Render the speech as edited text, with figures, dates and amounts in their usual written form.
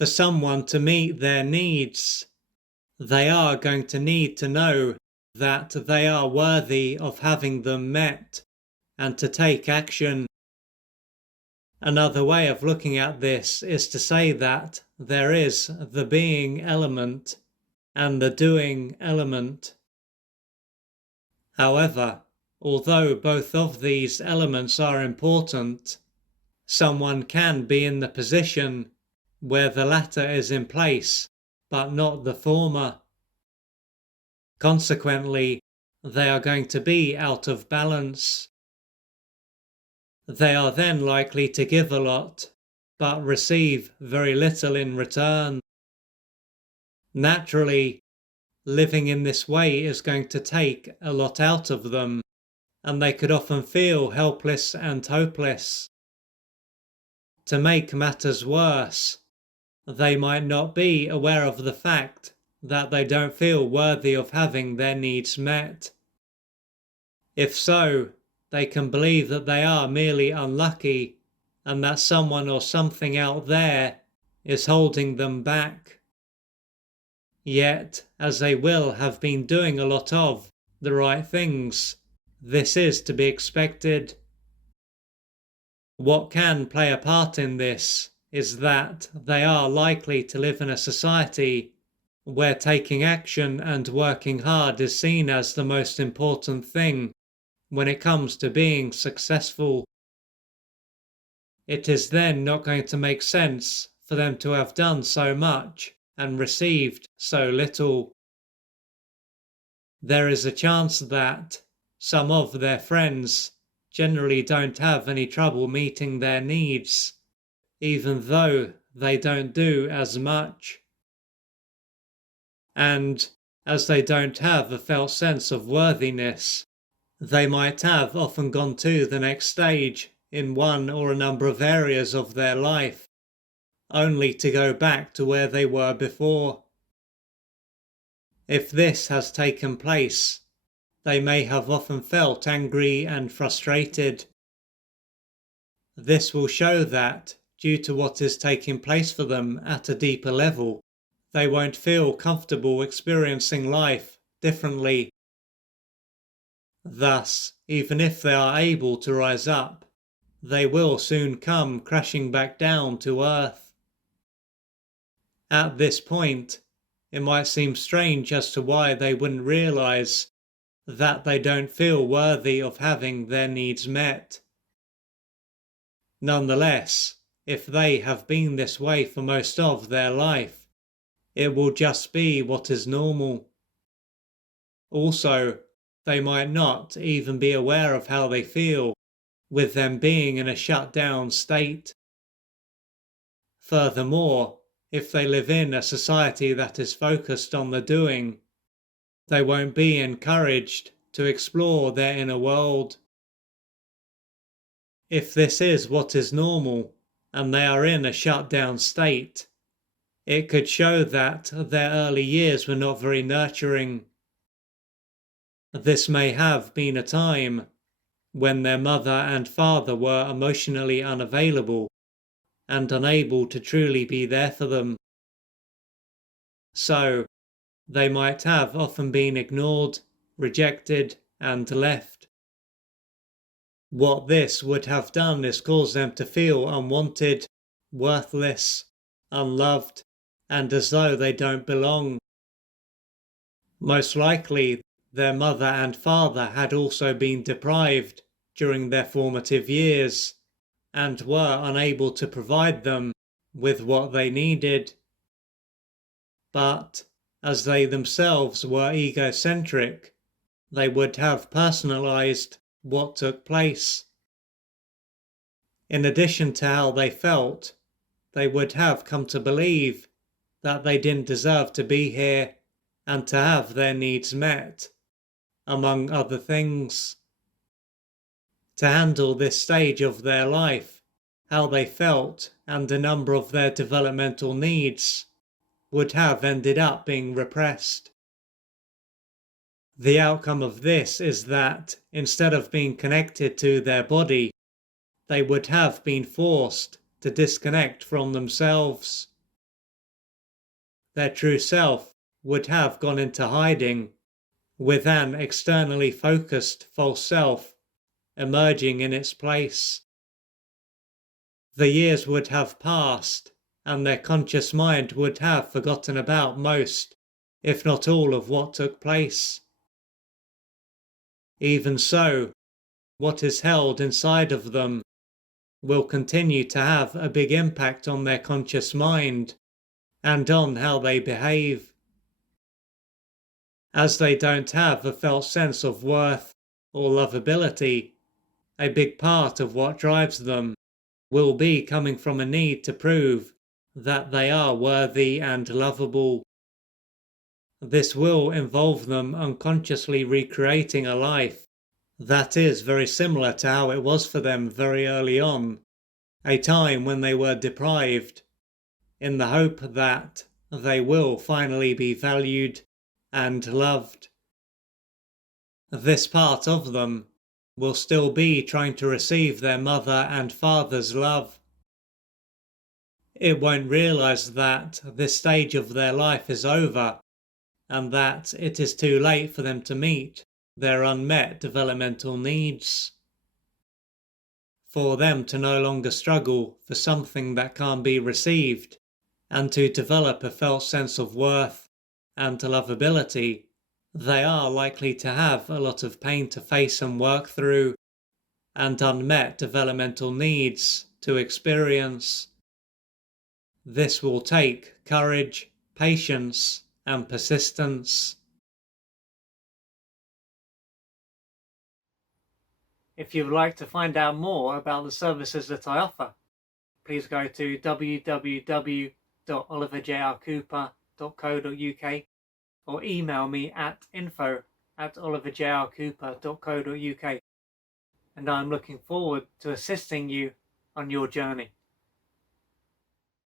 For someone to meet their needs, they are going to need to know that they are worthy of having them met and to take action. Another way of looking at this is to say that there is the being element and the doing element. However, although both of these elements are important, someone can be in the position where the latter is in place, but not the former. Consequently, they are going to be out of balance. They are then likely to give a lot, but receive very little in return. Naturally, living in this way is going to take a lot out of them, and they could often feel helpless and hopeless. To make matters worse, they might not be aware of the fact that they don't feel worthy of having their needs met. If so, they can believe that they are merely unlucky and that someone or something out there is holding them back. Yet, as they will have been doing a lot of the right things, this is to be expected. What can play a part in this is that they are likely to live in a society where taking action and working hard is seen as the most important thing when it comes to being successful. It is then not going to make sense for them to have done so much and received so little. There is a chance that some of their friends generally don't have any trouble meeting their needs, even though they don't do as much. And as they don't have a felt sense of worthiness, they might have often gone to the next stage in one or a number of areas of their life, only to go back to where they were before. If this has taken place, they may have often felt angry and frustrated. This will show that, due to what is taking place for them at a deeper level, they won't feel comfortable experiencing life differently. Thus, even if they are able to rise up, they will soon come crashing back down to earth. At this point, it might seem strange as to why they wouldn't realize that they don't feel worthy of having their needs met. Nonetheless, if they have been this way for most of their life, it will just be what is normal. Also, they might not even be aware of how they feel, with them being in a shut down state. Furthermore, if they live in a society that is focused on the doing, they won't be encouraged to explore their inner world. If this is what is normal, and they are in a shut down state, it could show that their early years were not very nurturing. This may have been a time when their mother and father were emotionally unavailable and unable to truly be there for them. So, they might have often been ignored, rejected, and left. What this would have done is cause them to feel unwanted, worthless, unloved, and as though they don't belong. Most likely, their mother and father had also been deprived during their formative years and were unable to provide them with what they needed. But as they themselves were egocentric, they would have personalized what took place. In addition to how they felt, they would have come to believe that they didn't deserve to be here and to have their needs met, among other things. To handle this stage of their life, how they felt and a number of their developmental needs would have ended up being repressed. The outcome of this is that, instead of being connected to their body, they would have been forced to disconnect from themselves. their true self would have gone into hiding, with an externally focused false self emerging in its place. The years would have passed, and their conscious mind would have forgotten about most, if not all, of what took place. Even so, what is held inside of them will continue to have a big impact on their conscious mind and on how they behave. As they don't have a felt sense of worth or lovability, a big part of what drives them will be coming from a need to prove that they are worthy and lovable. This will involve them unconsciously recreating a life that is very similar to how it was for them very early on, a time when they were deprived, in the hope that they will finally be valued and loved. This part of them will still be trying to receive their mother and father's love. It won't realize that this stage of their life is over and that it is too late for them to meet their unmet developmental needs. For them to no longer struggle for something that can't be received and to develop a felt sense of worth and lovability, they are likely to have a lot of pain to face and work through, and unmet developmental needs to experience. This will take courage, patience, and persistence. If you would like to find out more about the services that I offer, please go to www.oliverjrcooper.co.uk or email me at info@oliverjrcooper.co.uk, and I'm looking forward to assisting you on your journey.